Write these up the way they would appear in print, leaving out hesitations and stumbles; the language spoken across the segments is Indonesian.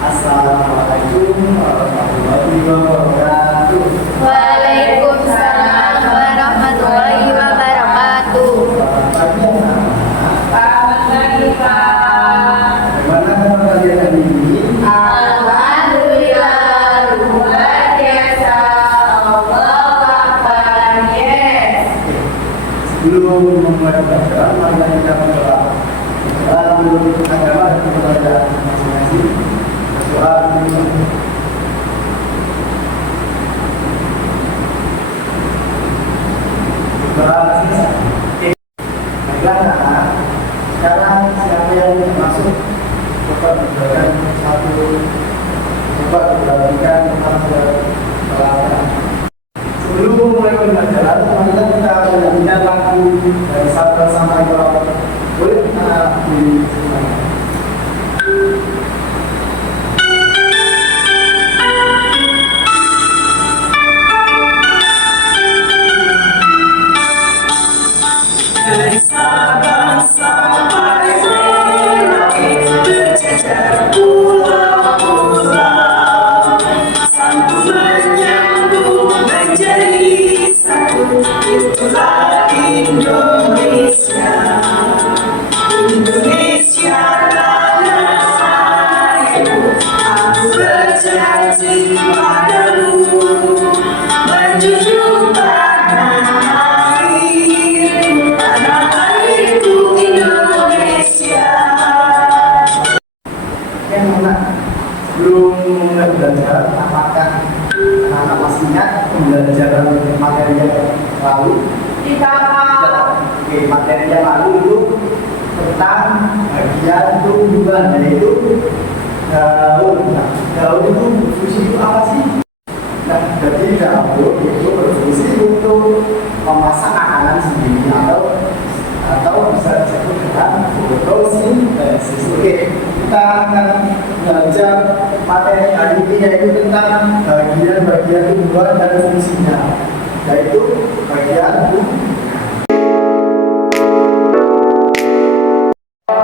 Assalamualaikum warahmatullahi wabarakatuh. Waalaikumsalam warahmatullahi wabarakatuh. Selamat pagi, Pak. Bagaimana kabar kalian hari ini? Alhamdulillah, luar biasa. Allahu Akbar. Yes. Sebelum memulai pembelajaran, mari kita berdoa. Menurut agama dan kepercayaan masing-masing. Doa Baiklah, sekarang siapa yang masuk coba berikan satu, coba berbandingkan tentang pelanggan. Sebelum memulai pembelajaran, teman-teman kita menyanyikan lagu dari Sabda sampai Bawah. Boleh kita beri semuanya. Dari Sabang sampai Merauke, berjejer pulau-pulau, sambung menyambung menjadi satu. Itulah Indonesia. Indonesia tanah airku, aku berjanji padamu, menjunjung tanah airku, tanah airku Indonesia. Yang mana? Sebelum mulai belajar, apakah anak-anak masih ingat pembelajaran materi yang lalu? Oke, materi yang lalu itu tentang bagian tumbuhan, yaitu daun. Nah, daun itu berfungsi itu apa sih? Nah, jadi daun itu berfungsi untuk memasak makanan sendiri atau bisa disebut dengan fotosintesis. Oke, kita akan belajar materi hari ini, yaitu tentang bagian-bagian tumbuhan dan fungsinya, yaitu bagian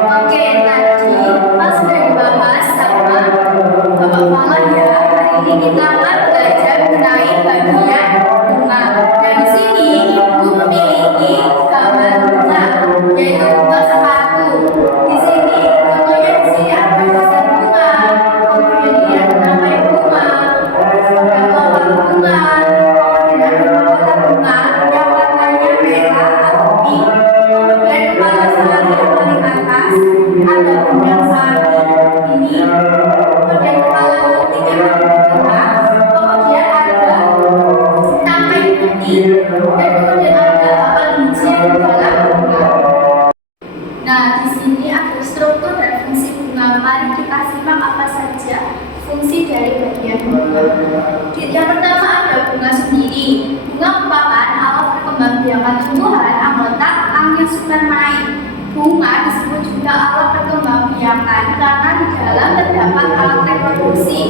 Oke, tadi Mas sudah dibahas sama Bapak Muhammad ya. Hari ini kita akan belajar mengenai bagian bunga. Dan di sini Ibu memiliki gambar bunga, yaitu bunga sepatu. Di sini contohnya di sini ada dasar bunga, kemudian dia namanya bunga, ada kelopak bunga, kemudian ada mahkota bunga yang warnanya merah atau pink. Kemudian kepala sari yang paling atas ada benang sari ini, kemudian kepala putih yang ada di tengah, kemudian ada tangkai putih, dan kemudian ada apel biji yang di dalam bunga. Nah, di sini ada struktur dan fungsi bunga. Mari kita simak apa saja fungsi dari bagian bunga. Yang pertama ada bunga sendiri. Bunga merupakan alat perkembangbiakan tumbuhan anggota angin spermae. Bunga disebut juga alat perkembangbiakan karena di dalam terdapat alat reproduksi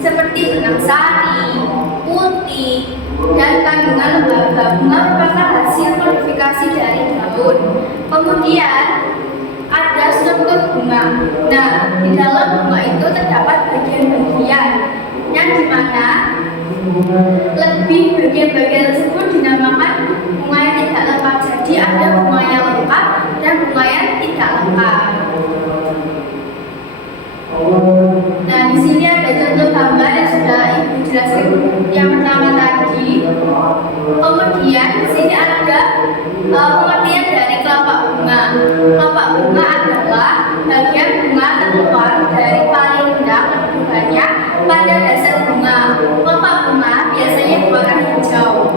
seperti benang sari, putih, dan kandungan lembaga. Bunga merupakan hasil modifikasi dari daun. Kemudian ada struktur bunga. Nah, di dalam bunga itu terdapat bagian-bagian yang dimana lebih bagian-bagian tersebut dinamakan bunga yang tidak lengkap. Jadi ada bunga yang lengkap dan bunga yang tidak lengkap. Nah, di sini ada contoh gambar yang sudah Ibu jelaskan yang pertama tadi. Kemudian di sini ada pengertian dari kelopak bunga. Kelopak bunga adalah bagian bunga terluar dari paling rendah kedudukannya pada dasar bunga. Kelopak bunga biasanya berwarna hijau.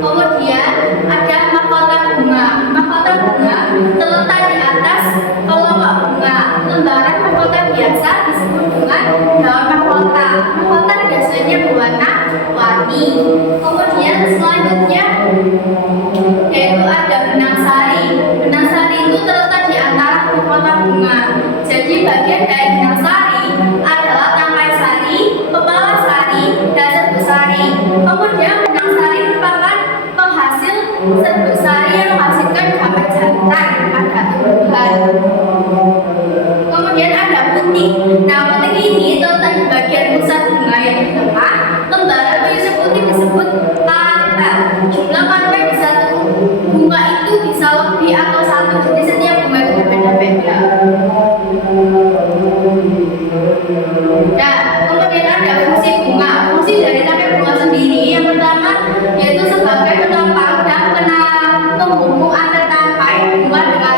Kemudian ada mahkota bunga. Mahkota bunga terletak di atas kelopak bunga. Lembaran mahkota biasa disebut dengan daun mahkota. Mahkota biasanya berwarna warni. Kemudian selanjutnya yaitu ada benang sari. Benang sari itu terletak di antara mahkota bunga. Jadi bagian dari benang sari adalah tangkai sari, kepala sari, dan serbuk sari. Kemudian benang sari merupakan penghasil serbuk sari yang menghasilkan gambar jantan pada tumbuhan. Kemudian ada puting. Nah, puting ini terletak di bagian pusat bunga yang di tengah. Lembaran penyusun puting disebut karpel. Jumlah karpel di satu bunga itu bisa lebih atau satu, jadi setiap bunga itu berbeda-beda. Nah, kemudian ada fungsi bunga. Fungsi dari tangkai bunga sendiri yang pertama yaitu sebagai penopang dan penghubung antara tangkai bunga dengan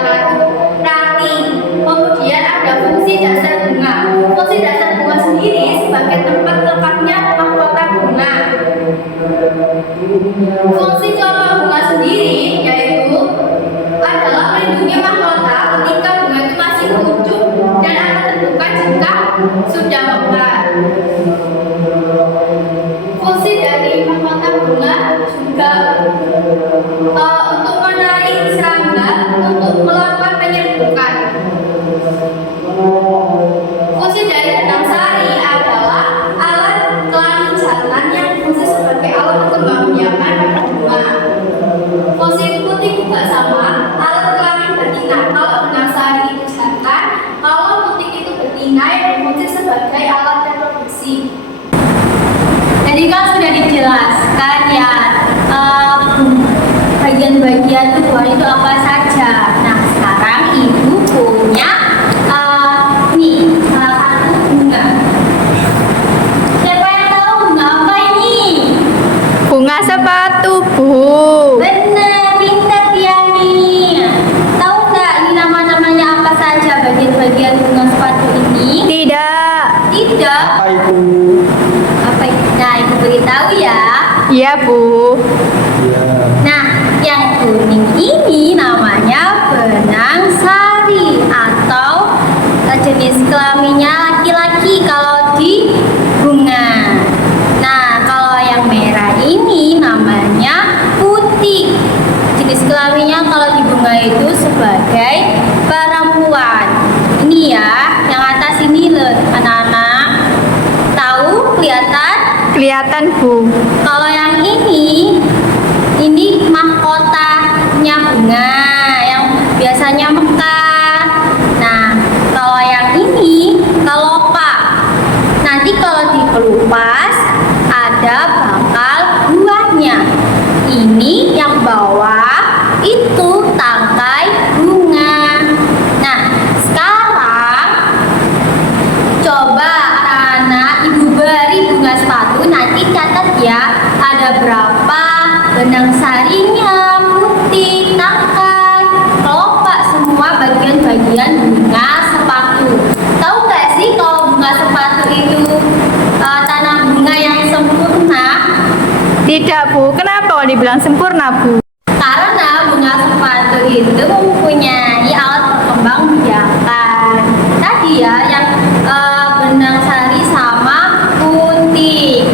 ranting. Kemudian ada fungsi dasar bunga. Fungsi dasar bunga sendiri sebagai tempat letaknya mahkota bunga. Fungsi kelompok bunga sendiri yaitu adalah melindungi mahkota ketika bunga itu masih kuncup dan akan terbuka jika sudah mekar. Fungsi dari mahkota bunga juga untuk menarik serangga untuk melakukan penyerbukan. Fungsi dari benang sari adalah alat kelamin jantan yang fungsi sebagai alat pengembangbiakan pada bunga. Fungsi puting juga sama, alat kelamin betina. Kalau benang sari itu jantan, kalau puting itu betina yang berfungsi sebagai alat reproduksi. Jadi kan sudah dijelaskan ya bagian-bagian tubuhan itu apa saja. Nah sekarang ibu punya nih salah satu bunga. Siapa yang tahu bunga apa ini? Bunga sepatu, Bu. Benar, pintar dia nih. Tahu nggak ini nama-namanya apa saja bagian-bagian bunga sepatu ini? Tidak. Tidak. Apa itu? Apa itu? Nah ibu beritahu ya. Iya, Bu. Ya. Nah, yang kuning ini namanya benang sari atau jenis kelaminnya laki-laki kalau di bunga. Nah, kalau yang merah ini namanya putih. Jenis kelaminnya kalau di bunga itu sebagai perempuan. Ini ya, yang atas ini loh, anak-anak. Tahu? Kelihatan? Kelihatan, Bu. Kalau yang ini mahkotanya bunga yang biasanya mekar. Nah, kalau yang ini kelopak. Nanti kalau dikelupas ada bakal buahnya. Ini yang bawah itu tangkai bunga. Nah, sekarang coba anak-anak ibu beri bunga sepatu, nanti catat ya ada berapa benang sarinya, putih, tangkai, kelopak, semua bagian-bagian bunga sepatu. Tahu nggak sih kalau bunga sepatu itu tanah bunga yang sempurna? Tidak, Bu. Kenapa kalau dibilang sempurna, Bu? Karena bunga sepatu itu mempunyai alat perkembangbiakan. Tadi ya yang benang sari sama putih.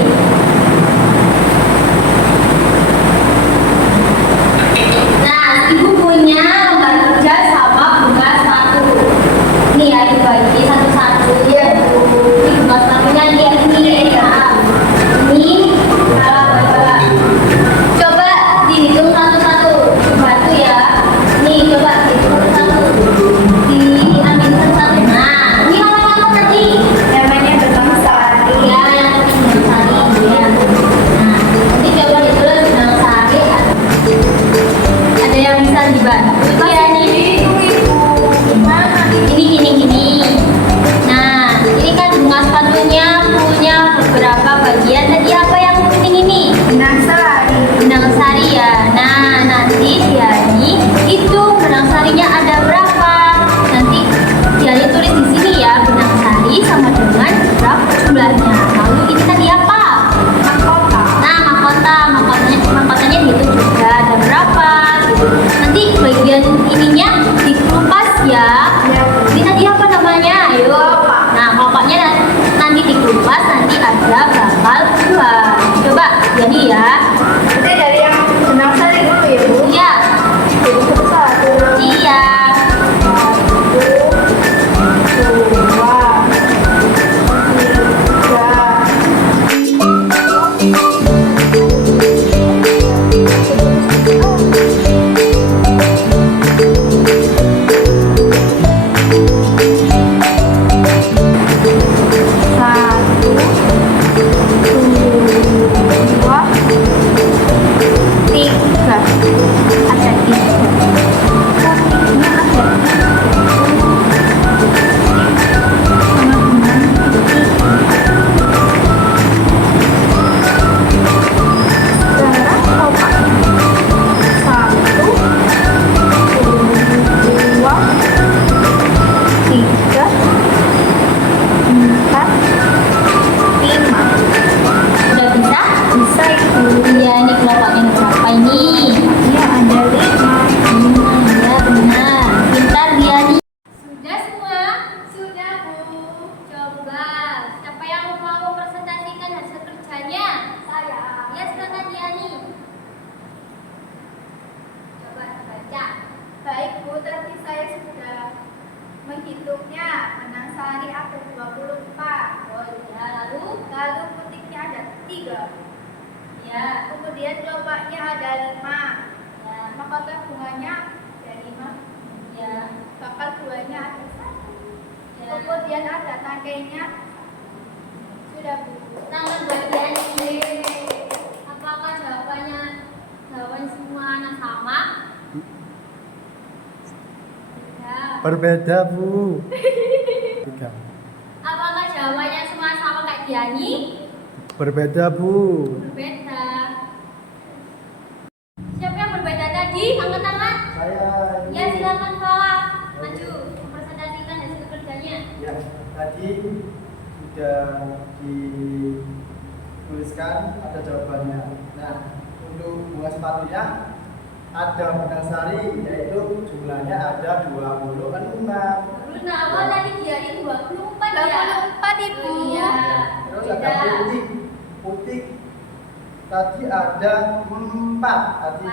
Nah, ibu punya lembar kerja sama bunga sepatu. Ini ya ibu bagi satu-satu ya. Ini bunga sepatunya dia ini ya. Ini coba dihitung satu-satu. Bantu ya. Nih coba dihitung satu-satu. Diambil satu-satu. Nah, ini apa ada 3. Potiknya ada 3. Ya. Kemudian kelopaknya ada 5. Ya. Mahkota bunganya ada 5. Ya. Bakal buahnya ada 1. Ya. Kemudian ada tangkainya. Sudah Bu. Tangan bagian ini. Apakah jawaban semua anak sama? Ya. Berbeda, Bu. 3. Apakah jawabannya semua sama kayak Diani? Berbeda, Bu. Berbeda. Siapa yang berbeda tadi? Angkat tangan. Saya. Ya, silakan Pak. Maju, presentasikan hasil kerjanya. Ya, tadi sudah dituliskan ada jawabannya. Nah, untuk bunga sepatunya ada benang sari, yaitu jumlahnya ada 26. Luna, awal tadi Diani 24 ya? 24 Ibu. Iya. Terus ada putih. Putih tadi ada 4 tadi.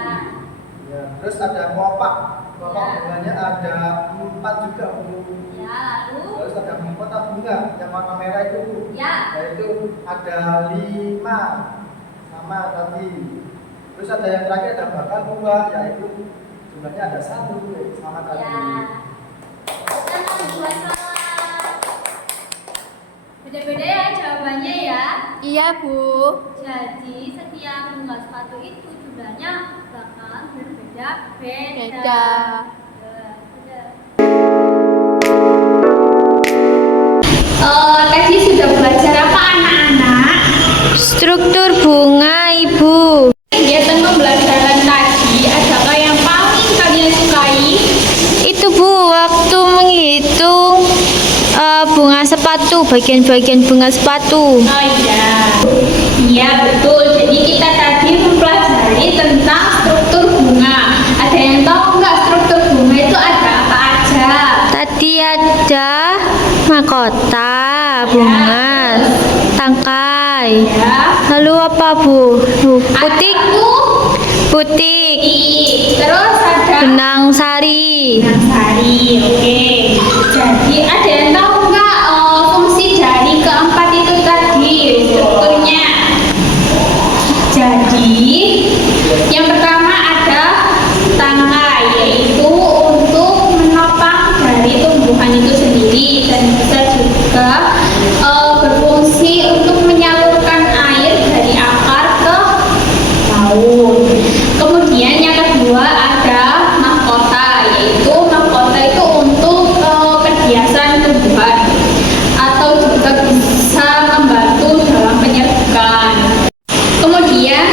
Ya, terus ada kelopak. Kelopak Ya. bunganya ada 4 juga, Bu. Ya, lalu? Terus ada mahkota bunga yang warna merah itu, Bu. Ya. Yaitu ada 5 sama tadi. Terus ada yang terakhir ada bakal buah, yaitu jumlahnya ada 1 sama tadi. Ya. Tangan dua salah. Beda-beda ya jawabannya ya. Iya Bu. Jadi setiap bunga sepatu itu jumlahnya bakal berbeda-beda. Beda. Tadi sudah belajar apa anak-anak? Struktur bunga, Ibu. Kegiatan pembelajaran tadi adakah yang paling kalian sukai? Itu, Bu, waktu menghitung bunga sepatu, bagian-bagian bunga sepatu. Oh iya. Iya betul. Jadi kita tadi mempelajari tentang struktur bunga. Ada yang tahu nggak struktur bunga itu ada apa aja? Tadi ada mahkota, bunga, tangkai. Ya. Lalu apa, Bu? Putik, Ada putik, terus ada benang sari. benang sari. Oke. Jadi ada yang tahu nggak fungsi dari keempat itu tadi strukturnya? Jadi yang pertama ada tangkai, yaitu untuk menopang dari tumbuhan itu sendiri dan bisa juga berfungsi untuk menyalurkan air dari akar ke daun. Kemudian yang kedua ada mahkota, yaitu mahkota itu untuk perhiasan tumbuhan atau juga bisa membantu dalam penyerbukan. Kemudian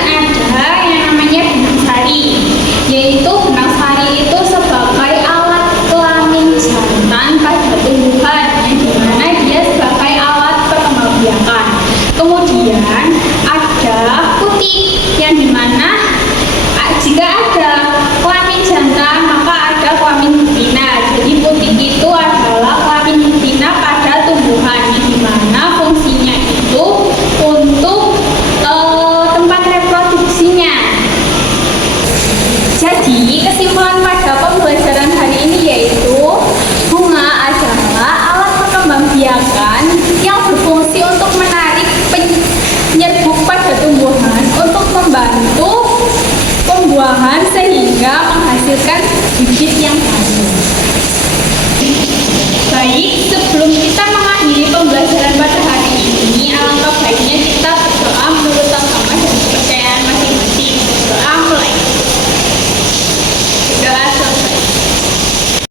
ada yang namanya benang sari, yaitu benang sari itu sebagai alat kelamin jantan pada tumbuhan, yang dimana dia sebagai alat perkembangbiakan. Kemudian ada putik, yang dimana jika ada kelamin jantan maka ada kelamin betina. Jadi putik itu adalah kelamin betina pada tumbuhan, yang dimana fungsinya itu untuk tempat reproduksinya. Jadi kesimpulan pada pembelajaran hari ini yaitu bunga adalah alat perkembangbiakan yang berfungsi untuk menarik penyerbuk pada tumbuhan untuk membantu pembuahan sehingga menghasilkan